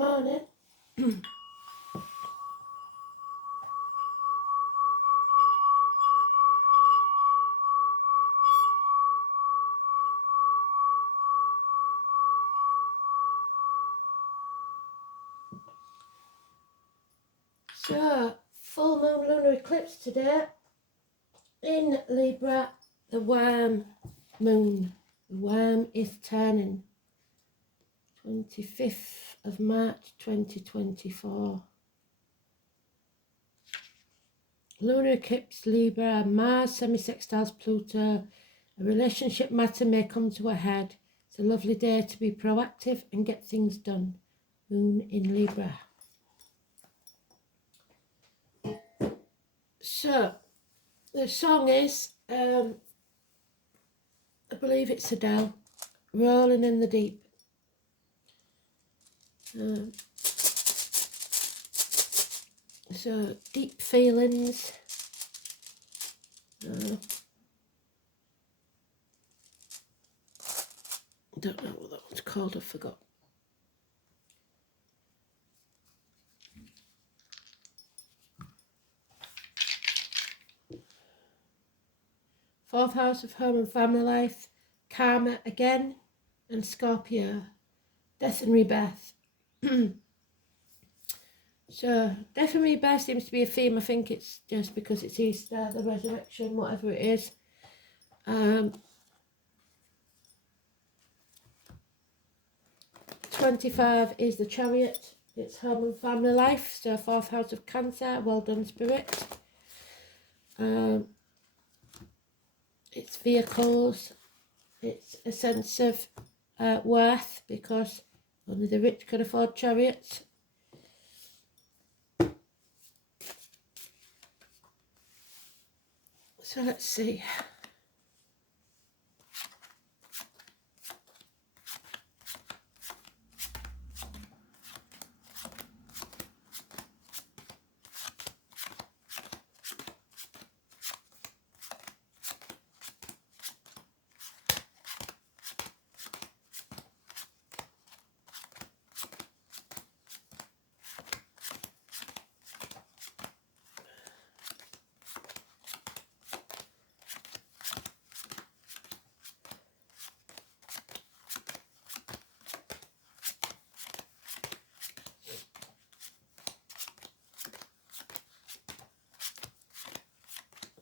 Morning. So, full moon lunar eclipse today in Libra, the worm moon. The worm is turning. 25th of March 2024. Lunar eclipse, Libra, Mars semi-sextiles Pluto. A relationship matter may come to a head. It's a lovely day to be proactive and get things done. Moon in Libra. So, the song is, I believe it's Adele, Rolling in the Deep. So, deep feelings. Don't know what that one's called, I forgot. Fourth house of home and family life, karma again, and Scorpio, death and rebirth. So, death and rebirth seems to be a theme. I think it's just because it's Easter, the resurrection, whatever it is. 25 is the Chariot. It's home and family life. So, fourth house of Cancer. Well done, Spirit. It's vehicles. It's a sense of worth, because only the rich can afford chariots. So let's see.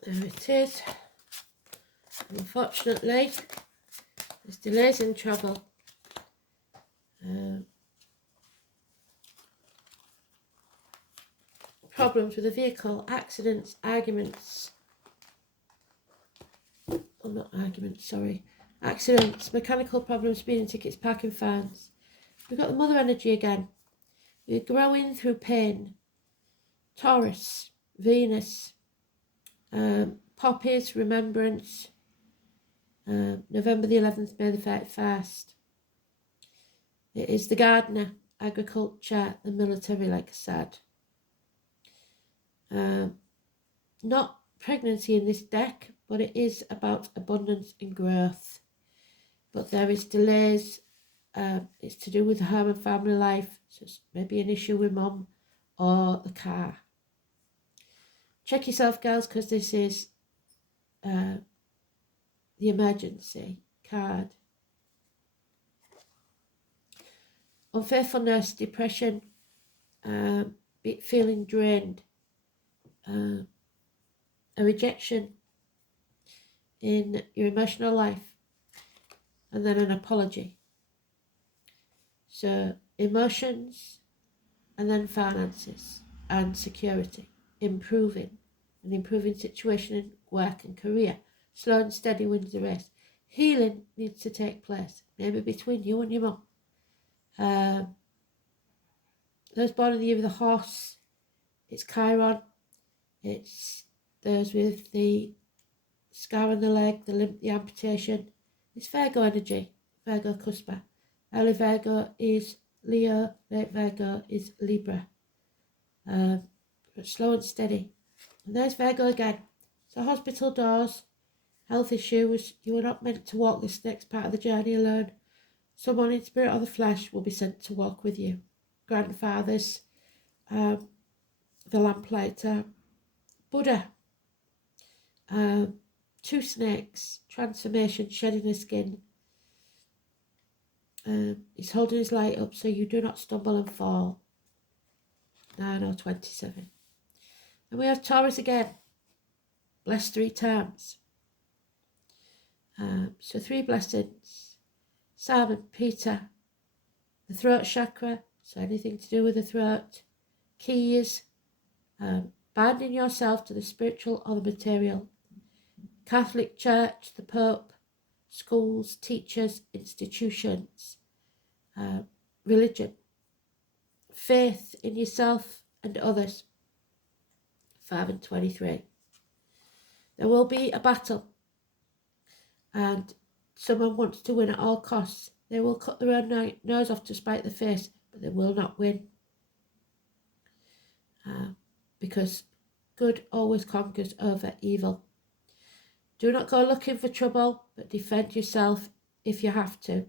There it is. Unfortunately, there's delays in travel. Problems with the vehicle, accidents, arguments. Oh, not arguments, sorry. Accidents, mechanical problems, speeding tickets, parking fines. We've got the mother energy again. We're growing through pain. Taurus, Venus. Poppies, remembrance, November the 11th, May the 31st. It is the gardener, agriculture, the military, like I said. Not pregnancy in this deck, but it is about abundance and growth. But there is delays. It's to do with home and family life, so it's maybe an issue with mum or the car. Check yourself, girls, because this is the emergency card. Unfaithfulness, depression, feeling drained, a rejection in your emotional life, and then an apology. So emotions, and then finances and security, improving situation in work and career. Slow and steady wins the race. Healing needs to take place, maybe between you and your mum. Those born in the year of the horse, it's Chiron. It's those with the scar on the leg, the limp, the amputation. It's Virgo energy, Virgo cuspa. Early Virgo is Leo, late Virgo is Libra. But slow and steady. And there's Virgo again. So hospital doors, health issues. You are not meant to walk this next part of the journey alone. Someone in spirit or the flesh will be sent to walk with you. grandfathers, the lamplighter, Buddha, 2 snakes, transformation, shedding the skin. He's holding his light up so you do not stumble and fall. 9 or 27. And we have Taurus again, blessed 3 times. So 3 blessings. Simon, Peter, the throat chakra, so anything to do with the throat. Keys, binding yourself to the spiritual or the material. Catholic Church, the Pope, schools, teachers, institutions, religion. Faith in yourself and others. 5 and 23. There will be a battle, and someone wants to win at all costs. They will cut their own nose off to spite the face, but they will not win. Because good always conquers over evil. Do not go looking for trouble, but defend yourself if you have to.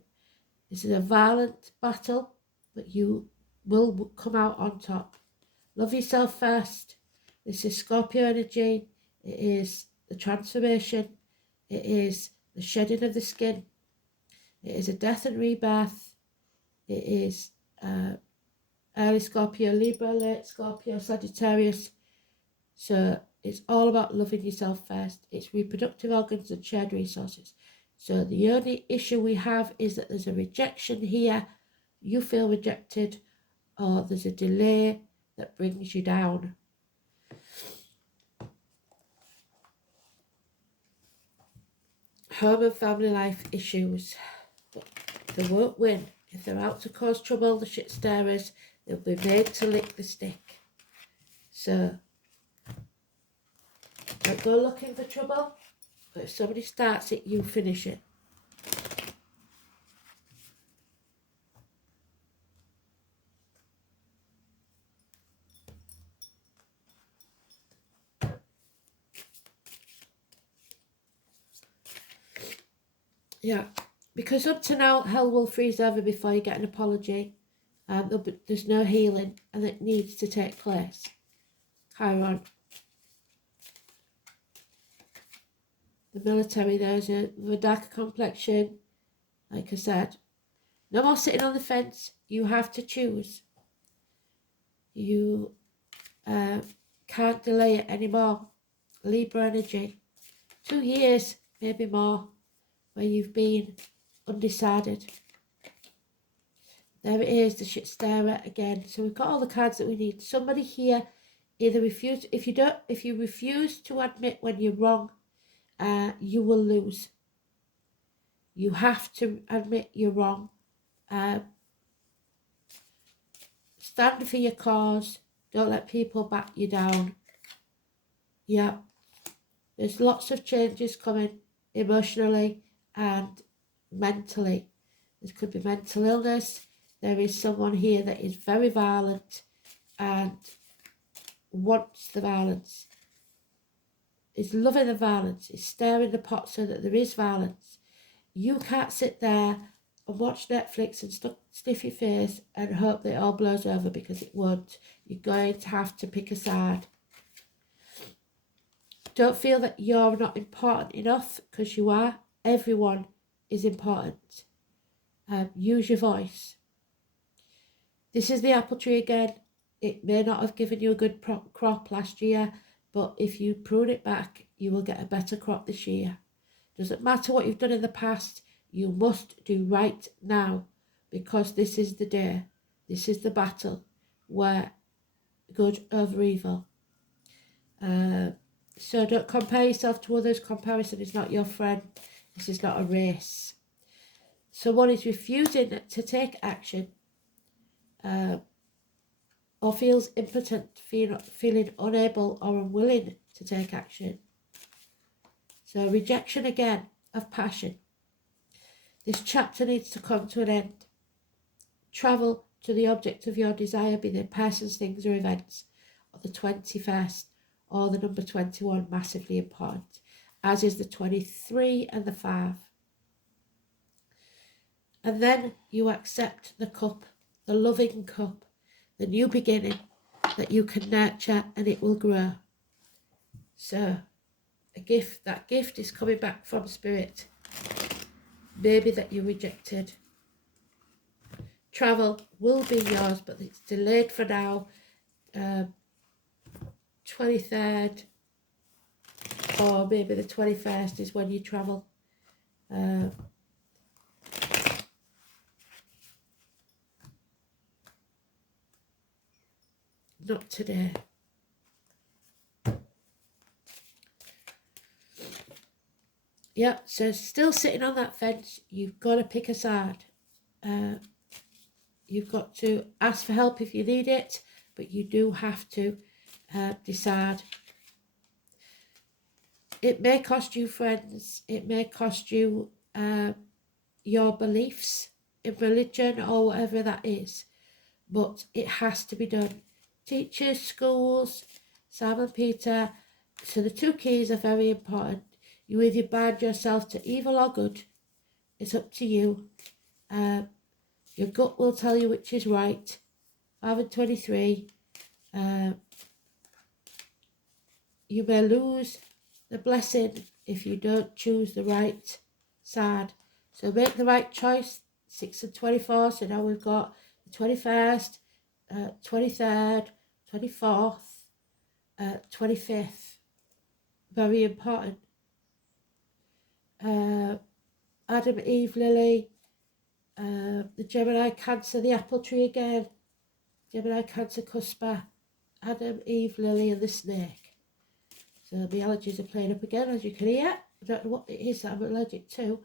This is a violent battle, but you will come out on top. Love yourself first. This is Scorpio energy. It is the transformation. It is the shedding of the skin. It is a death and rebirth. It is early Scorpio, Libra, late Scorpio, Sagittarius. So it's all about loving yourself first. It's reproductive organs and shared resources. So the only issue we have is that there's a rejection here. You feel rejected, or there's a delay that brings you down. Home and family life issues. But they won't win. If they're out to cause trouble, the shit stirrers, they'll be made to lick the stick. So don't go looking for trouble, but if somebody starts it, you finish it. Yeah, because up to now, hell will freeze over before you get an apology. There's no healing, and it needs to take place. Chiron. The military, there's a darker complexion. Like I said, no more sitting on the fence. You have to choose. You can't delay it anymore. Libra energy. 2 years, maybe more, where you've been undecided. There it is, the shit stirrer again. So we've got all the cards that we need. Somebody here either refuse. If you refuse to admit when you're wrong, you will lose. You have to admit you're wrong. Stand for your cause. Don't let people back you down. Yeah. There's lots of changes coming emotionally and mentally. There could be mental illness. There is someone here that is very violent and wants the violence. Is loving the violence. Is stirring the pot so that there is violence. You can't sit there and watch Netflix and stiff your face and hope that it all blows over, because it won't. You're going to have to pick a side. Don't feel that you're not important enough, because you are. Everyone is important. Use your voice. This is the apple tree again. It may not have given you a good crop last year, but if you prune it back, you will get a better crop this year. Doesn't matter what you've done in the past, you must do right now, because this is the day. This is the battle where good over evil. So don't compare yourself to others. Comparison is not your friend. This is not a race. Someone is refusing to take action, or feels impotent, feeling unable or unwilling to take action. So rejection again of passion. This chapter needs to come to an end. Travel to the object of your desire, be they persons, things or events, or the 21st or the number 21, massively important, as is the 23 and the 5. And then you accept the cup, the loving cup. the new beginning that you can nurture, and it will grow. So that gift is coming back from Spirit. Maybe that you rejected. Travel will be yours, but it's delayed for now. 23rd or maybe the 21st is when you travel. Not today. Yep, so still sitting on that fence, you've got to pick a side. You've got to ask for help if you need it, but you do have to decide. It may cost you friends, it may cost you your beliefs in religion or whatever that is, but it has to be done. Teachers, schools, Simon Peter, so the two keys are very important. You either bind yourself to evil or good. It's up to you. Your gut will tell you which is right. 5 and 23. You may lose the blessing if you don't choose the right side. So make the right choice. 6 and 24. So now we've got the 21st, 23rd, 24th, 25th. Very important. Adam, Eve, Lily, the Gemini, Cancer, the apple tree again, Gemini, Cancer, Cusper, Adam, Eve, Lily, and the snake. So the allergies are playing up again, as you can hear. I don't know what it is that I'm allergic to.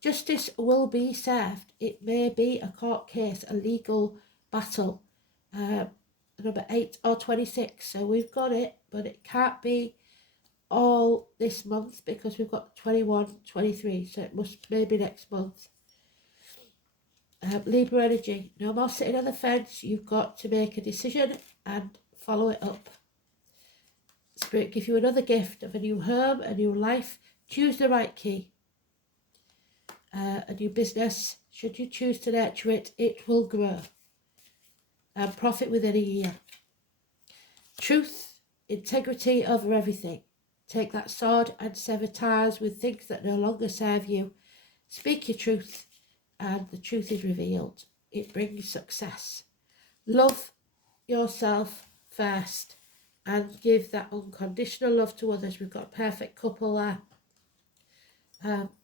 Justice will be served. It may be a court case, a legal battle. Number 8 or 26. So we've got it, but it can't be all this month because we've got 21, 23. So it must maybe next month. Libra energy. No more sitting on the fence. You've got to make a decision and follow it up. Spirit give you another gift of a new home, a new life. Choose the right key. A new business. Should you choose to nurture it, it will grow and profit within a year. Truth, integrity over everything. Take that sword and sever ties with things that no longer serve you. Speak your truth, and the truth is revealed. It brings success. Love yourself first and give that unconditional love to others. We've got a perfect couple there.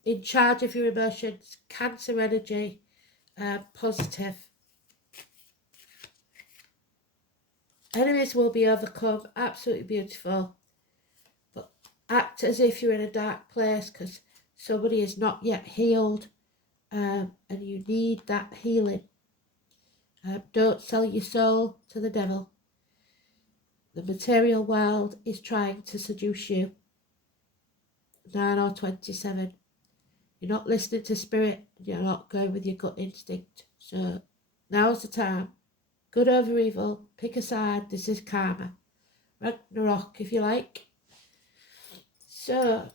In charge of your emotions, Cancer energy, positive. Enemies will be overcome, absolutely beautiful. But act as if you're in a dark place because somebody is not yet healed and you need that healing. Don't sell your soul to the devil. The material world is trying to seduce you. 9 or 27. You're not listening to spirit. You're not going with your gut instinct. So now's the time. Good over evil. Pick a side. This is karma. Ragnarok, if you like. So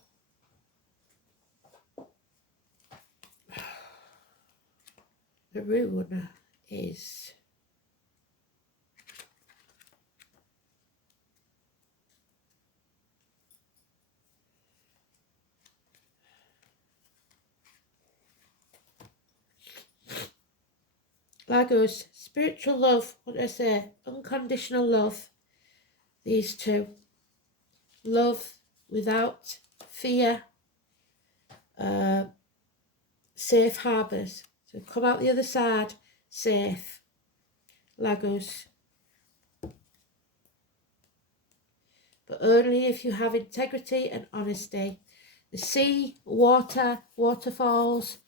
the rune is Lagos, spiritual love, what did I say? Unconditional love. These two. Love without fear. Safe harbours. So come out the other side safe. Lagos. But only if you have integrity and honesty. The sea, water, waterfalls,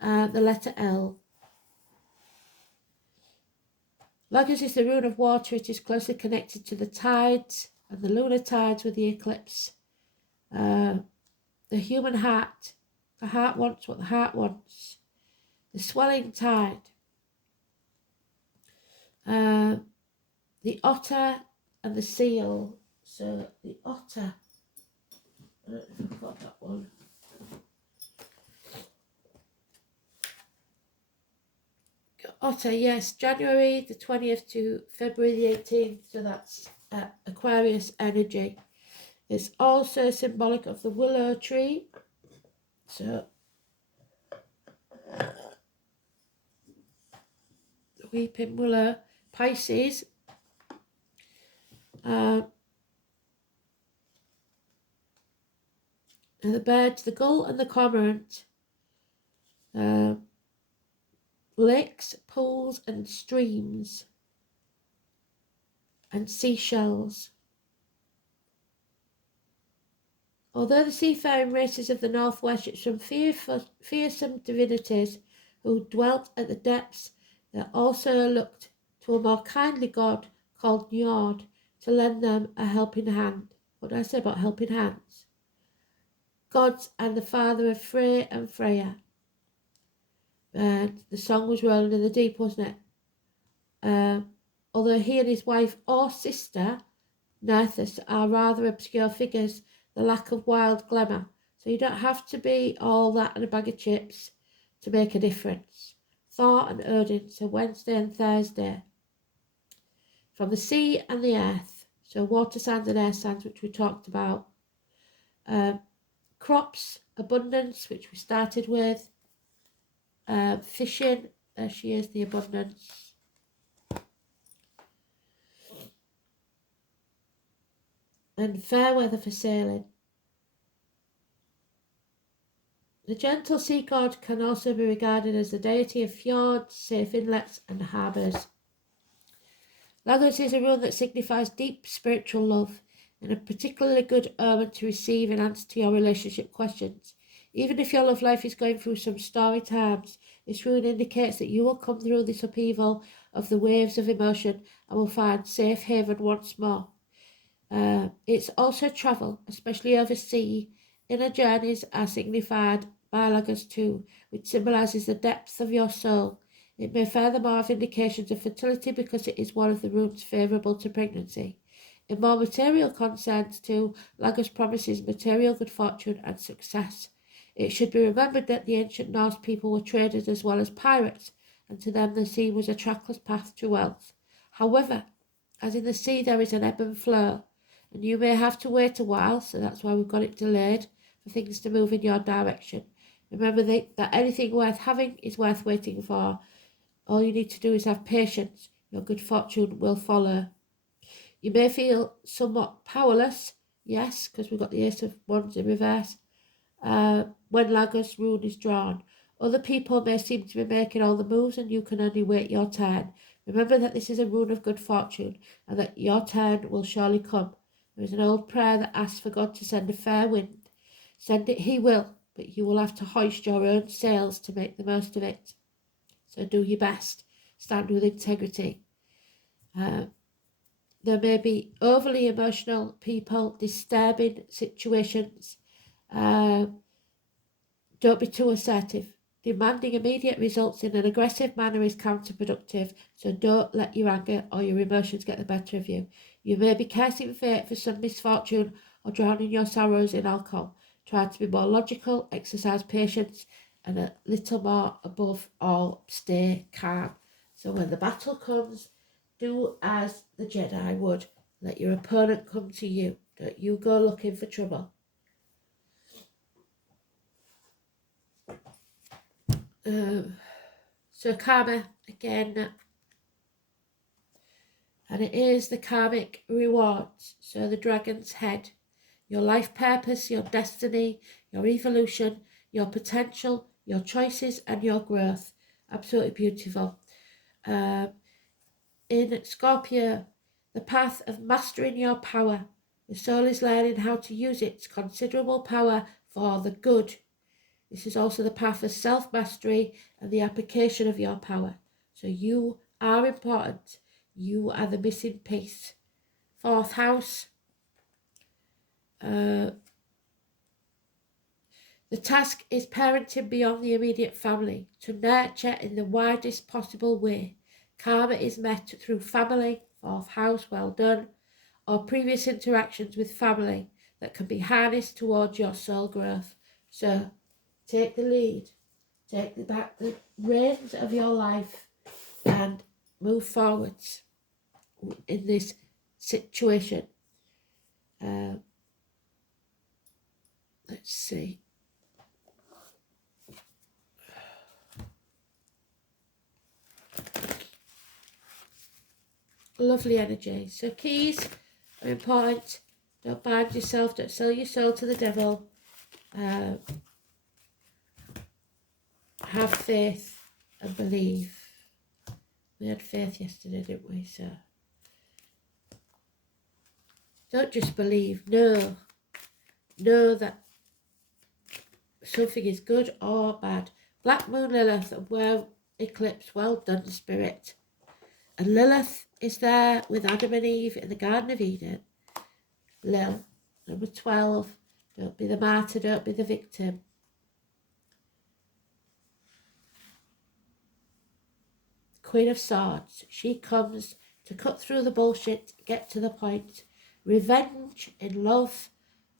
the letter L. Lagos is the rune of water. It is closely connected to the tides and the lunar tides with the eclipse. The human heart. The heart wants what the heart wants. The swelling tide. The otter and the seal. So the otter. I don't know if I've got that one. Otter, yes, January the 20th to February the 18th, so that's Aquarius energy. It's also symbolic of the willow tree, so the weeping willow. Pisces, and the birds, the gull and the cormorant. Lakes, pools and streams, and seashells. Although the seafaring races of the north worship some fearsome divinities who dwelt at the depths, they also looked to a more kindly god called Njord to lend them a helping hand. What did I say about helping hands? Gods and the father of Frey and Freya. And the song was rolling in the deep, wasn't it? Although he and his wife or sister, Nerthus, are rather obscure figures, the lack of wild glamour. So you don't have to be all that and a bag of chips to make a difference. Thor and Odin, so Wednesday and Thursday. From the sea and the earth, so water signs and air signs, which we talked about. Crops, abundance, which we started with. Fishing, there she is, the abundance. And fair weather for sailing. The gentle sea god can also be regarded as the deity of fjords, safe inlets and harbours. Lagos is a rune that signifies deep spiritual love and a particularly good omen to receive in answer to your relationship questions. Even if your love life is going through some stormy times, this rune indicates that you will come through this upheaval of the waves of emotion and will find safe haven once more. It's also travel, especially overseas. Inner journeys are signified by Lagos too, which symbolises the depth of your soul. It may furthermore have indications of fertility because it is one of the runes favourable to pregnancy. In more material concerns too, Lagos promises material good fortune and success. It should be remembered that the ancient Norse people were traders as well as pirates, and to them the sea was a trackless path to wealth. However, as in the sea there is an ebb and flow, and you may have to wait a while, so that's why we've got it delayed, for things to move in your direction. Remember that anything worth having is worth waiting for. All you need to do is have patience. Your good fortune will follow. You may feel somewhat powerless, yes, because we've got the Ace of Wands in reverse, when Lagos rune is drawn. Other people may seem to be making all the moves and you can only wait your turn. Remember that this is a rune of good fortune and that your turn will surely come. There is an old prayer that asks for God to send a fair wind. Send it he will, but you will have to hoist your own sails to make the most of it. So do your best. Stand with integrity. There may be overly emotional people, disturbing situations. Don't be too assertive. Demanding immediate results in an aggressive manner is counterproductive, so don't let your anger or your emotions get the better of you. You may be cursing fate for some misfortune or drowning your sorrows in alcohol. Try to be more logical, exercise patience, and a little more above all, stay calm. So when the battle comes, do as the Jedi would. Let your opponent come to you. Don't you go looking for trouble. So karma, again, and it is the karmic rewards. So the dragon's head, your life purpose, your destiny, your evolution, your potential, your choices and your growth. Absolutely beautiful. In Scorpio, the path of mastering your power. The soul is learning how to use its considerable power for the good. This is also the path of self-mastery and the application of your power. So you are important. You are the missing piece. Fourth house. The task is parenting beyond the immediate family, to nurture in the widest possible way. Karma is met through family, fourth house, well done, or previous interactions with family that can be harnessed towards your soul growth. So take the lead, take the reins of your life and move forwards in this situation. Let's see. Lovely energy. So keys are important. Don't bind yourself. Don't sell your soul to the devil. Have faith and believe. We had faith yesterday, didn't we? So don't just believe. Know that something is good or bad. Black Moon Lilith and Worm Eclipse. Well done, Spirit. And Lilith is there with Adam and Eve in the Garden of Eden. Lil, number 12. Don't be the martyr, don't be the victim. Queen of Swords. She comes to cut through the bullshit, get to the point. Revenge in love.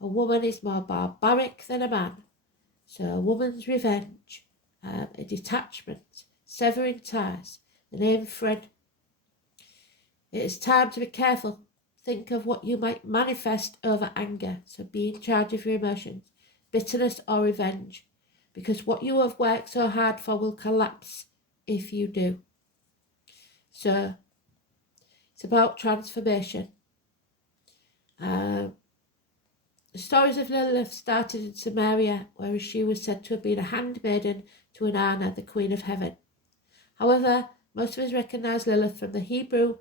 A woman is more barbaric than a man. So a woman's revenge, a detachment, severing ties. The name Fred. It is time to be careful. Think of what you might manifest over anger. So be in charge of your emotions, bitterness or revenge. Because what you have worked so hard for will collapse if you do. So it's about transformation. The stories of Lilith started in Samaria, where she was said to have been a handmaiden to Inanna, the Queen of Heaven. However, most of us recognise Lilith from the Hebrew,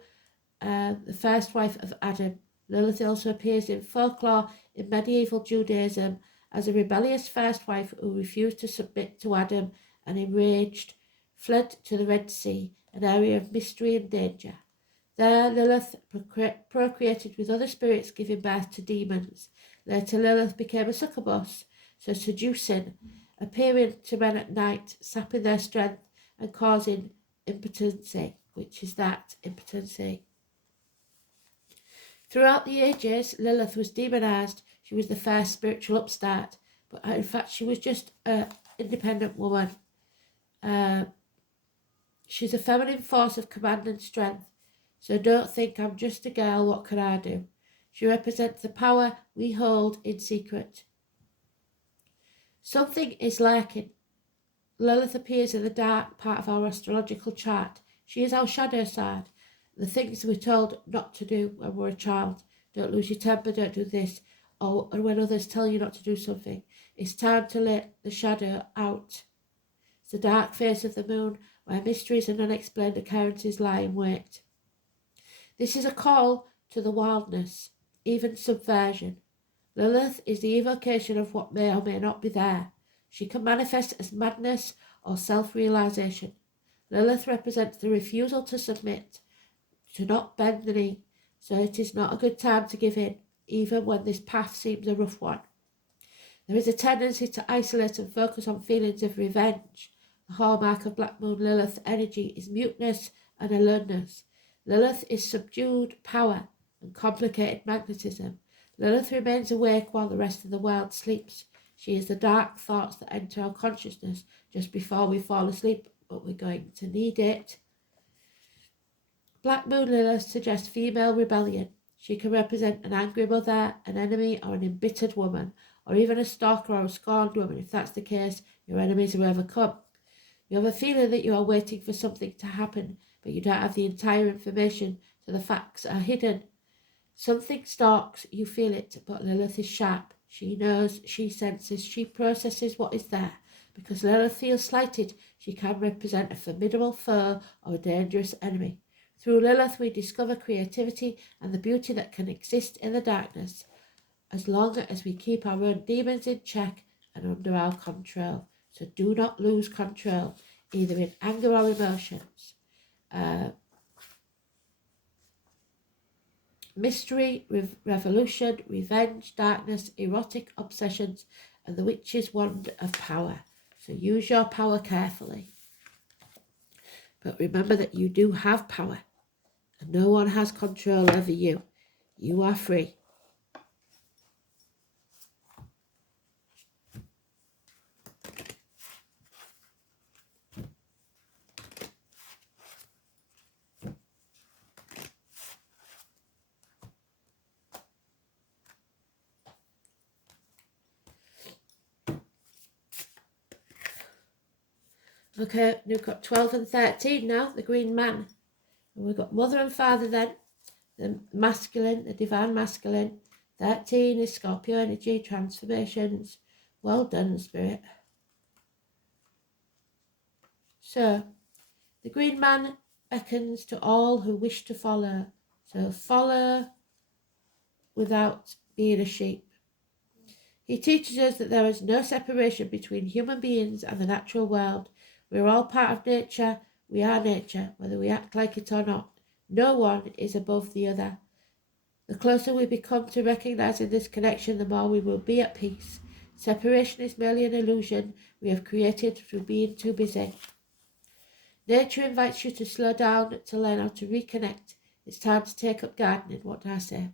the first wife of Adam. Lilith also appears in folklore in medieval Judaism as a rebellious first wife who refused to submit to Adam and, enraged, fled to the Red Sea, an area of mystery and danger. There, Lilith procreated with other spirits, giving birth to demons. Later, Lilith became a succubus, so seducing, appearing to men at night, sapping their strength and causing impotency, which is that, impotency. Throughout the ages, Lilith was demonized. She was the first spiritual upstart, but in fact she was just an independent woman. She's a feminine force of command and strength, so don't think I'm just a girl, what can I do? She represents the power we hold in secret. Something is lurking. Lilith appears in the dark part of our astrological chart. She is our shadow side. The things we're told not to do when we're a child. Don't lose your temper, don't do this. Or when others tell you not to do something. It's time to let the shadow out. It's the dark face of the moon where mysteries and unexplained occurrences lie in wait. This is a call to the wildness, even subversion. Lilith is the evocation of what may or may not be there. She can manifest as madness or self-realization. Lilith represents the refusal to submit, to not bend the knee, so it is not a good time to give in, even when this path seems a rough one. There is a tendency to isolate and focus on feelings of revenge. The hallmark of Black Moon Lilith energy is muteness and aloneness. Lilith is subdued power and complicated magnetism. Lilith remains awake while the rest of the world sleeps. She is the dark thoughts that enter our consciousness just before we fall asleep, but we're going to need it. Black Moon Lilith suggests female rebellion. She can represent an angry mother, an enemy, or an embittered woman, or even a stalker or a scorned woman. If that's the case, your enemies are overcome. You have a feeling that you are waiting for something to happen, but you don't have the entire information, so the facts are hidden. Something stalks, you feel it, but Lilith is sharp. She knows, she senses, she processes what is there. Because Lilith feels slighted, she can represent a formidable foe or a dangerous enemy. Through Lilith, we discover creativity and the beauty that can exist in the darkness, as long as we keep our own demons in check and under our control. So do not lose control, either in anger or emotions. Mystery, revolution, revenge, darkness, erotic obsessions, and the witch's wand of power. So use your power carefully. But remember that you do have power, and no one has control over you. You are free. Okay, we've got 12 and 13 now, the green man. And we've got mother and father then, the masculine, the divine masculine. 13 is Scorpio energy, transformations. Well done, Spirit. So, the green man beckons to all who wish to follow. So, follow without being a sheep. He teaches us that there is no separation between human beings and the natural world. We are all part of nature. We are nature, whether we act like it or not. No one is above the other. The closer we become to recognizing this connection, the more we will be at peace. Separation is merely an illusion we have created through being too busy. Nature invites you to slow down, to learn how to reconnect. It's time to take up gardening. What do I say?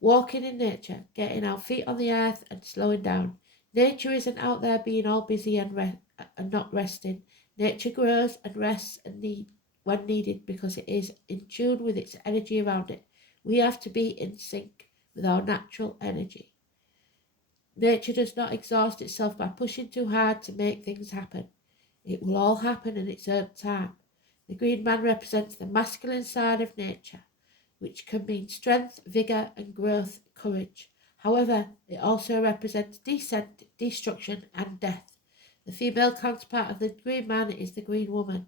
Walking in nature, getting our feet on the earth and slowing down. Nature isn't out there being all busy and not resting. Nature grows and rests when needed because it is in tune with its energy around it. We have to be in sync with our natural energy. Nature does not exhaust itself by pushing too hard to make things happen. It will all happen in its own time. The green man represents the masculine side of nature, which can mean strength, vigour and growth, courage. However, it also represents descent, destruction and death. The female counterpart of the green man is the green woman.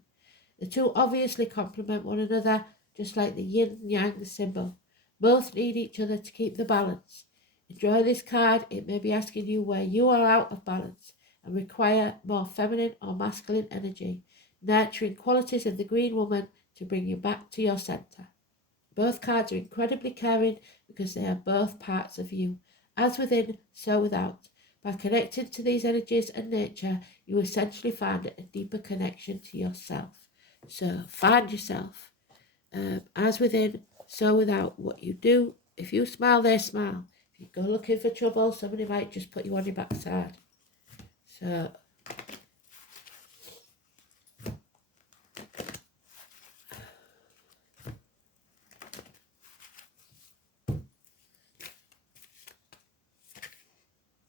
The two obviously complement one another, just like the yin and yang symbol. Both need each other to keep the balance. In drawing this card, it may be asking you where you are out of balance and require more feminine or masculine energy, nurturing qualities of the green woman to bring you back to your centre. Both cards are incredibly caring because they are both parts of you. As within, so without. By connecting to these energies and nature, you essentially find a deeper connection to yourself. So find yourself. As within, so without. What you do, if you smile, they smile. If you go looking for trouble, somebody might just put you on your backside. So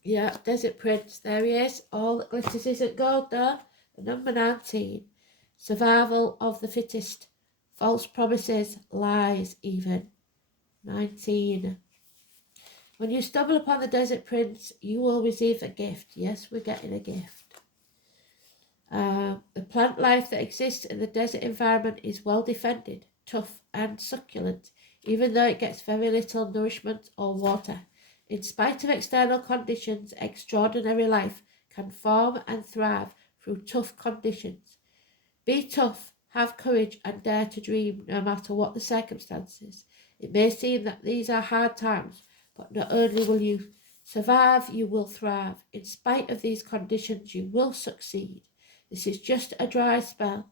yeah, Desert Prince, there he is. All that glitters isn't gold though. Number 19. Survival of the fittest. False promises, lies even. 19. When you stumble upon the Desert Prince, you will receive a gift. Yes, we're getting a gift. The plant life that exists in the desert environment is well defended, tough and succulent, even though it gets very little nourishment or water. In spite of external conditions, extraordinary life can form and thrive through tough conditions. Be tough, have courage and dare to dream no matter what the circumstances. It may seem that these are hard times, but not only will you survive, you will thrive. In spite of these conditions, you will succeed. This is just a dry spell.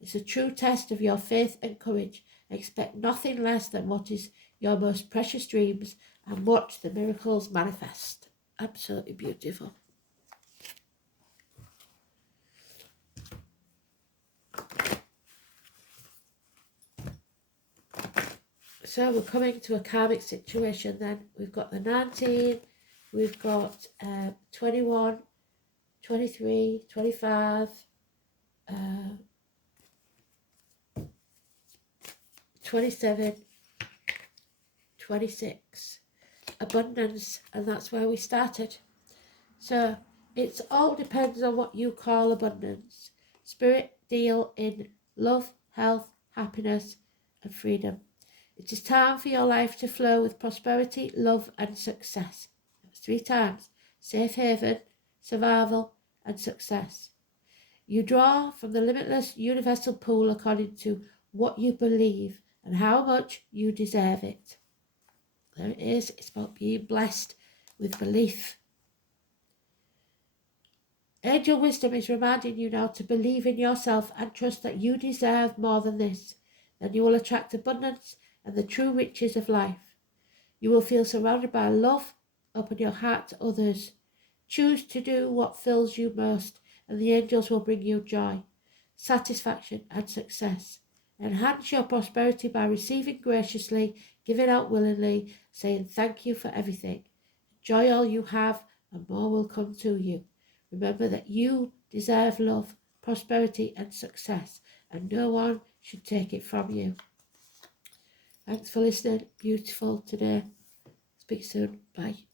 It's a true test of your faith and courage. Expect nothing less than what is your most precious dreams and watch the miracles manifest. Absolutely beautiful. So we're coming to a karmic situation then. We've got the 19, we've got 21, 23, 25, 27, 26. Abundance, and that's where we started. So it all depends on what you call abundance. Spirit deal in love, health, happiness and freedom. It is time for your life to flow with prosperity, love and success. That's 3 times. Safe haven, survival and success. You draw from the limitless universal pool according to what you believe and how much you deserve it. There it is. It's about being blessed with belief. Angel wisdom is reminding you now to believe in yourself and trust that you deserve more than this. Then you will attract abundance and the true riches of life. You will feel surrounded by love. Open your heart to others. Choose to do what fills you most, and the angels will bring you joy, satisfaction and success. Enhance your prosperity by receiving graciously, giving out willingly, saying thank you for everything. Enjoy all you have and more will come to you. Remember that you deserve love, prosperity and success, and no one should take it from you. Thanks for listening. Beautiful today. Speak soon. Bye.